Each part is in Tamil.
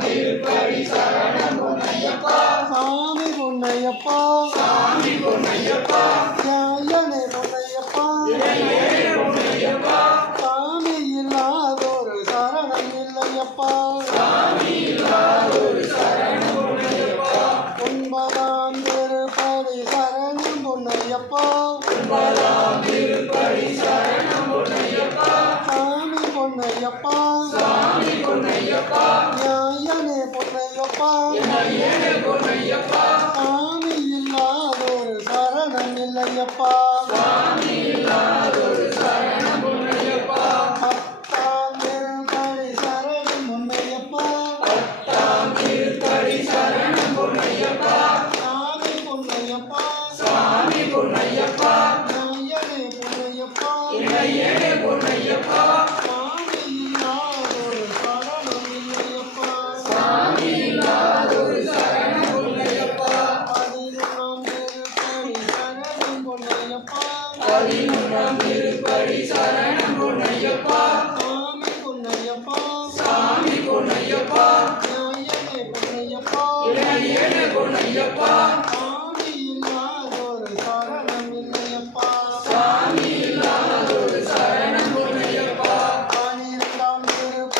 திருப்படி சரணம் பொன்னையப்பா சாமி பொன்னையப்பா சாமி பொன்னையப்பா ஜாயனே பொன்னையப்பா பொன்னையப்பா சாமி இல்லாதொரு சரணம் இல்லையப்பா சாமி இல்லாதொரு சரணம் பொன்னையப்பா ஒன்பதாம் திருப்படி சரணம் பொன்னையப்பா ஒன்பதாம் திருப்படி சரணம் பொன்னையப்பா சாமி பொன்னையப்பா சாமி பொன்னையப்பா ஞாயனே பொன்னையப்பா ஞாயனே பொன்னையப்பா சாமி இல்லாதொரு சரணம் இல்லையப்பா சாமி இல்லாதொரு சரணம் பொன்னையப்பா பத்தாம் திருப்படி சரணம் பொன்னையப்பா பத்தாம் திருப்படி சரணம் பொன்னையப்பா சாமி பொன்னையப்பா சாமி பொன்னையப்பா ஞாயனே பொன்னையப்பா ஞாயனே பொன்னையப்பா பதினொன்றாம் திருப்படி சரணம் பொன்னையப்பா சாமி பொன்னையப்பா சாமி பொன்னையப்பா ஞாயனே பொன்னையப்பா ஞாயனே பொன்னையப்பா சாமி இல்லாதொரு சரணம் இல்லையப்பா சாமி இல்லாதொரு சரணம் பொன்னையப்பா பனிரெண்டாம் திருப்படி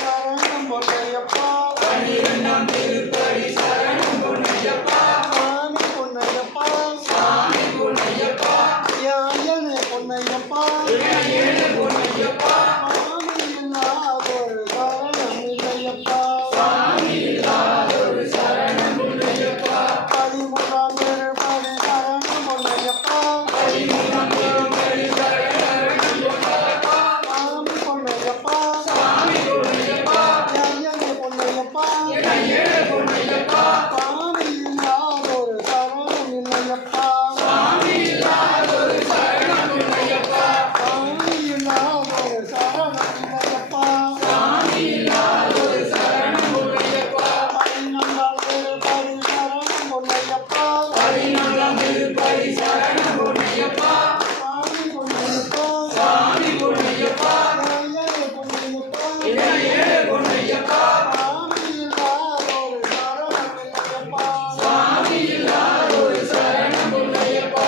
சரணம் பொன்னையப்பா பனிரெண்டாம் திருப்படி சரணம் பொன்னையப்பா சாமி பொன்னையப்பா சாமி பொன்னையப்பா ஞாயனே பொன்னையப்பா ஞாயனே பொன்னையப்பா சாமி இல்லாதொரு சரணம் இல்லையப்பா சாமி இல்லாதொரு சரணம் இல்லையப்பா பதிமூன்றாம் திருப்படி சரணம் பொன்னையப்பா பதிமூன்றாம் திருப்படி சரணம் பொன்னையப்பா சாமி பொன்னையப்பா சாமி பொன்னையப்பா ஞாயனே பொன்னையப்பா ஞாயனே பொன்னையப்பா சாமி இல்லாதொரு சரணம் இல்லையப்பா சாமி இல்லாதொரு சரணம் இல்லையப்பா சாமி இல்லாதொரு சரணம் இல்லையப்பா சாமி இல்லாதொரு சரணம் இல்லையப்பா பதினான்காம் திருப்படி சரணம் பொன்னையப்பா பதினான்காம் திருப்படி சரணம் பொன்னையப்பா சாமி பொன்னையப்பா சாமி பொன்னையப்பா ஞாயனே பொன்னையப்பா ஞாயனே பொன்னையப்பா சாமி இல்லாதொரு சரணம் இல்லையப்பா சாமி இல்லாதொரு சரணம் இல்லையப்பா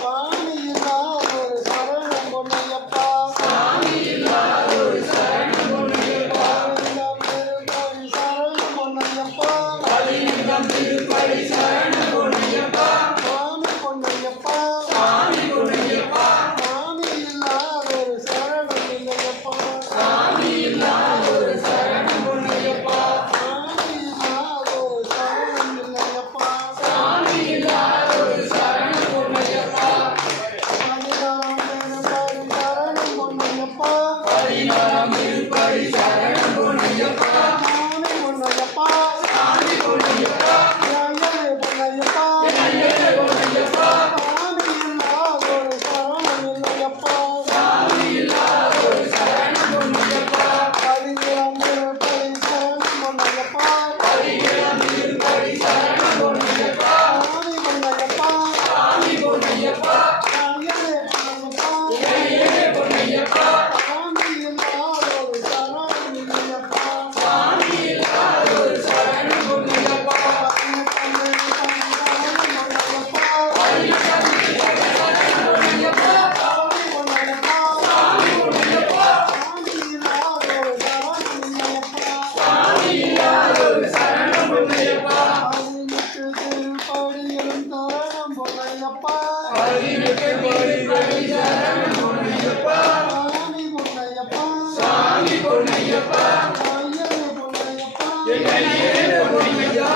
சாமி இல்லாதொரு சரணம் பொன்னையப்பா சாமி இல்லாதொரு சரணம் பொன்னையப்பா பதினெட்டாம் திருப்படி சரணம் பொன்னையப்பா சாமி பொன்னையப்பா சாமி பொன்னையப்பா சாமி இல்லாதொரு சரணம் இல்லையப்பா சாமி இல்லாதொரு சரணம் பொன்னையப்பா சாமி இல்லாதொரு சரணம் இல்லையப்பா சாமி இல்லாதொரு சரணம் பொன்னையப்பா பதினாறாம் திருப்படி சரணம் பொன்னையப்பா சாமி பொன்னையப்பா சாமி பொன்னையப்பா ஞாயனே பொன்னையப்பா ஞாயனே பொன்னையப்பா சாமி இல்லாதொரு சரணம் இல்லையப்பா சாமி இல்லாதொரு சரணம் பொன்னையப்பா பதினேழாம் திருப்படி சரணம் பொன்னையப்பா பதினேழாம் திருப்படி சரணம் பொன்னையப்பா சாமி பொன்னையப்பா சாமி பொன்னையப்பா ஞாயனே பொன்னையப்பா ஞாயனே பொன்னையப்பா சாமி இல்லாதொரு சரணம் இல்லையப்பா சாமி இல்லாதொரு சரணம் பொன்னையப்பா பதினெட்டாம் திருப்படி சரணம் பொன்னையப்பா சாமி பொன்னையப்பா சாமி பொன்னையப்பா சாமி இல்லாதொரு சரணம் இல்லையப்பா சாமி இல்லாதொரு சரணம் பொன்னையப்பா பதினெட்டு திருப்படிகளும் சரணம் பொன்னையப்பா பதினெட்டு திருப்படி சரணம் பொன்னையப்பா சாமி பொன்னையப்பா சாமி பொன்னையப்பா ஞாயனே பொன்னையப்பா ஞாயனே பொன்னையப்பா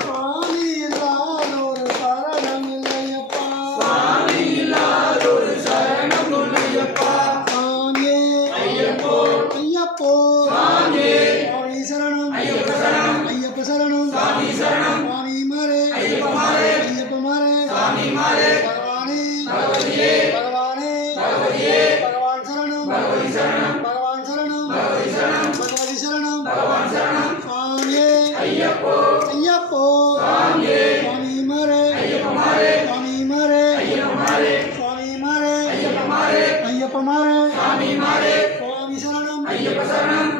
சாமி இல்லாதொரு சரணம் இல்லையப்பா சாமி இல்லாதொரு சரணம் இல்லையப்பா சாமியே ஐயப்போ ஐயப்போ சாமியே சாமி சரணம் ஐயப்ப சரணம் ஐயப்ப சரணம் சாமி சரணம் சாமி மாரே ஐயப்ப மாரே ஐயப்ப மாரே சாமி மாரே பகவானே பகவதியே பகவானே பகவதியே பகவான் சரணம் பகவதி சரணம் பகவான் சரணம் பகவதி சரணம் பகவதி சரணம் பகவான் சரணம் சாமியே ஐயப்போ ஐயப்போ சாமியே சாமி மாரே ஐயப்ப மாரே சாமி மாரே ஐயப்ப மாரே சாமி மாரே ஐயப்ப மாரே ஐயப்ப மாரே சாமி மாரே சுவாமி சரணம் ஐயப்ப சரணம்